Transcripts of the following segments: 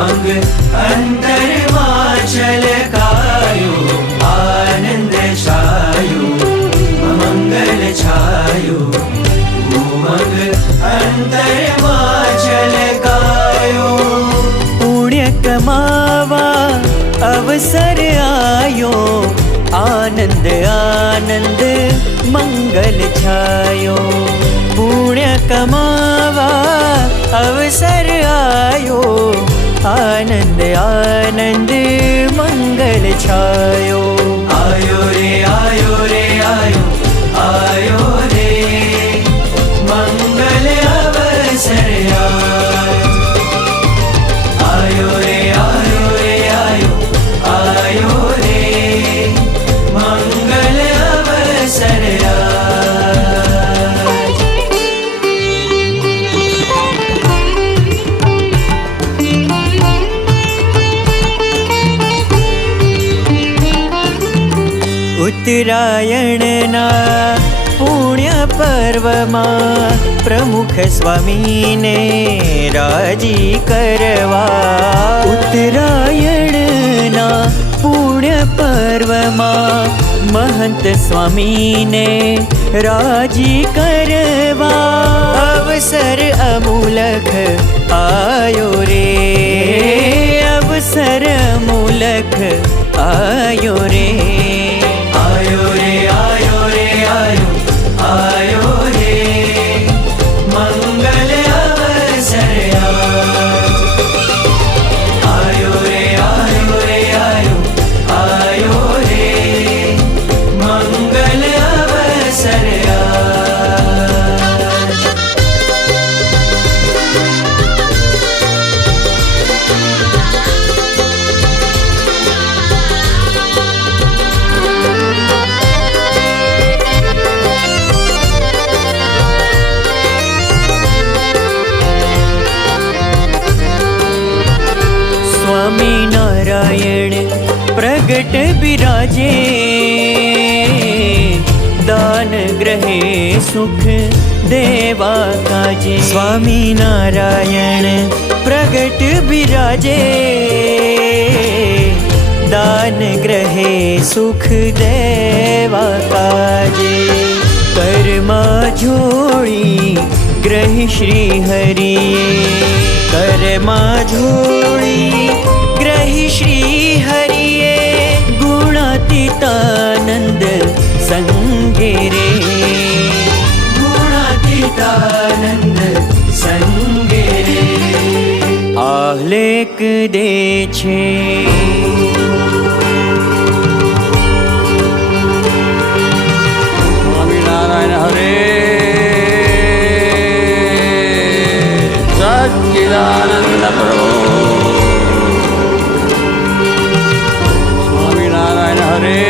उमंग अंतरमा छलकायो, आनंद छायो, मंगल छायो। उमंग अंतरमा छलकायो, पुण्य कमावा अवसर आयो, आनंद आनंद मंगल छायो। पुण्य कमावा अवसर आयो, आनंद आनंद मंगल छायो। आयो रे आयो रे आयो, आयो रे मंगल अवसर आयो। आयो रे आयो रे आयो, आयो रे मंगल अवसर आयो। उत्तरायण ना पुण्य पर्व में प्रमुख स्वामी ने राजी करवा। उत्तरायण ना पुण्य पर्व में महंत स्वामी ने राजी करवा। अवसर अमूलक आयो रे, अवसर अमूलक आयो रे। आयो रे आयो रे आयो, आयो रे मंगल अवसर आयो। आयो रे आयो रे आयो, आयो रे मंगल अवसर आयो। स्वामी नारायण प्रगट बिराजे, दान ग्रहे सुख देवा काजे। स्वामी नारायण प्रगट बिराजे, दान ग्रहे सुख देवा काजे। कर्मा जोड़ी ग्रह श्री हरिये, कर्मा जोड़ी ग्रह श्री हरिये। गुणातीतानंद संगे रे, गुणातीतानंद संगे रे। आलेख दे छे स्वामीनारायण हरे सच्चिदानंद प्रभु। स्वामीनारायण हरे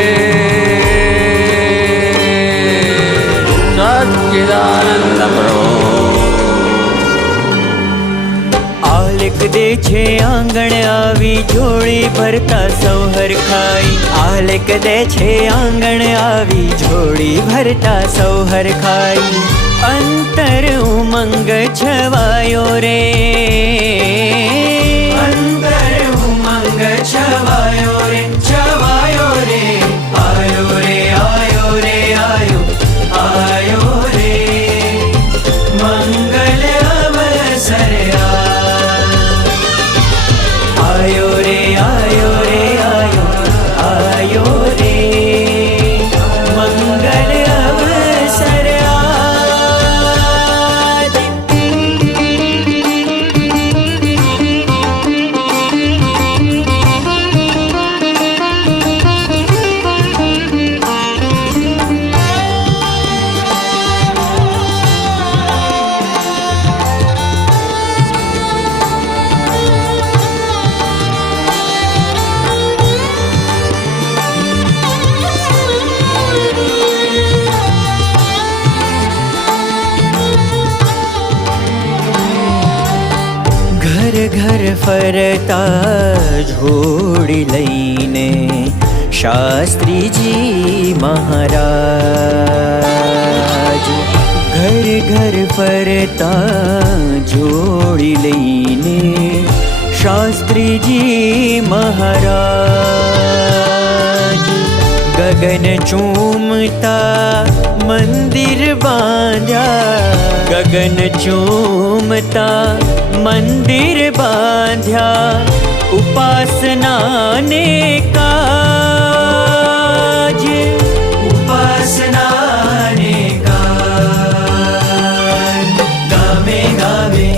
सच्चिदानंद प्रभु। आलेख दे छे आंगण आवी झोली भरता सौ हरखाई। आलेख दे छे आंगण आवी झोली भरता सौ हरखाई। अंतर उमंग छवायो रे, अंतर उमंग छवायो रे, छवायो रे। आयो रे आयो रे आयो, आयो रे मंगल अवसर आयो। आयो रे आयो रे आयो, आयो रे मंगल अवसर आयो। घर फरता झोड़ी लईने शास्त्री जी महाराज। घर घर फरता झोड़ी लईने શાસ્ત્રીજી મહારાજ ગગન ચૂમતા મંદિર બાંધ્યા, ગગન ચૂમતા મંદિર બાંધ્યા, ઉપાસનાને કાજ, ઉપાસનાને કાજ. ગામે ગામે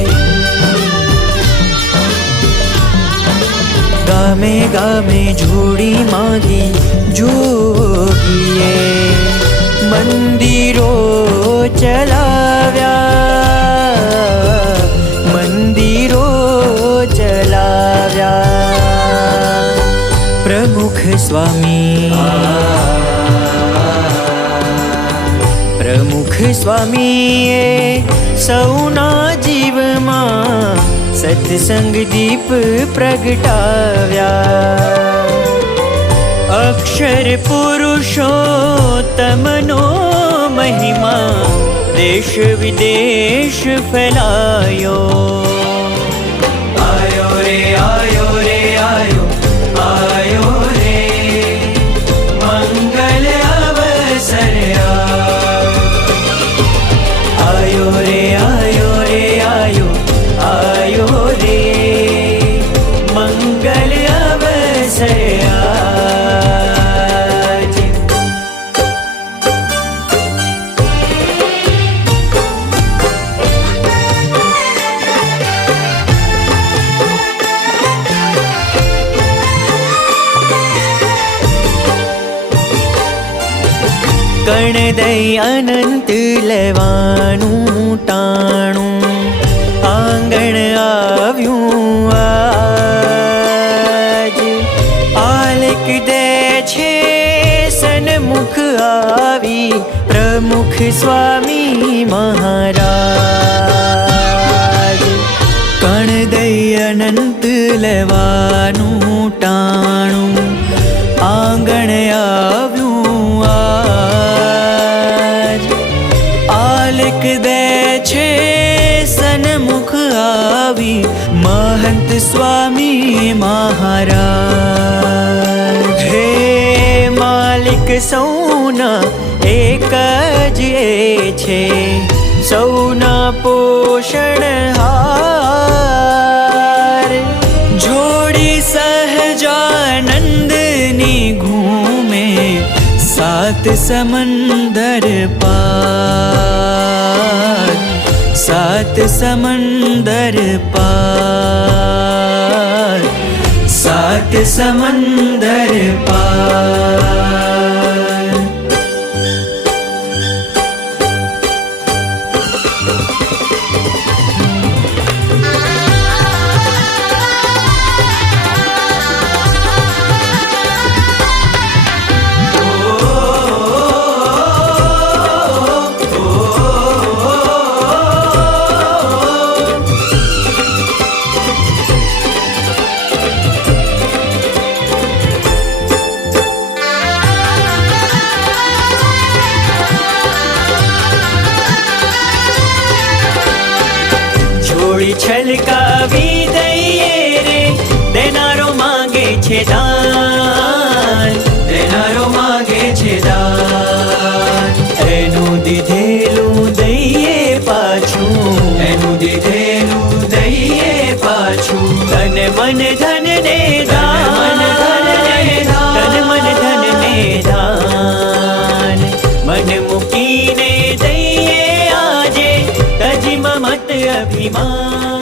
ગામે ગામે જોડી માંગી જોગીએ, મંદિરો ચલાવ્યા, મંદિરો ચલાવ્યા. પ્રમુખ સ્વામી, પ્રમુખ સ્વામીએ સૌના જીવમાં સત્સંગ દીપ પ્રગટાવ્યા. અક્ષર પુરુષોત્તમનો મહિમા દેશ વિદેશ ફેલાયો. આયો રે આયો રે આયો, આયો રે મંગલ અવસર આયો રે આયો રે આયો, આયો રે મંગલ અવસર આજ. કણ દઈ અનંત લેવાનું ટાણું, આંગણ આવ્યું આજ. આલક દે છે સન્મુખ આવી, પ્રમુખ સ્વામી મહારાજ. કણ દઈ અનંત લેવાનું ટાણું, આંગણ આવ્યું આજ. આલક દે છે સન્મુખ આવી, મહંત સ્વામી મહારાજ. હે માલિક સૌના એક જ એ છે, સૌના પોષણહાર. જોડી સહજાનંદની ઘૂમે, સાત સમંદર પાર, સાત સમંદર પાર, સાત સમંદર પાર. છલકાવી દઈએ રે, દેનારો માંગે છે દાન, દેનારો માંગે છે દાન. એનું દીધેલું દઈએ પાછું, એનું દીધેલું દઈએ પાછું. તન મન ધન ને દાન, તન મન ધન ને દાન. મન મૂકીને દઈએ આજે, તજી મમત અભિમાન.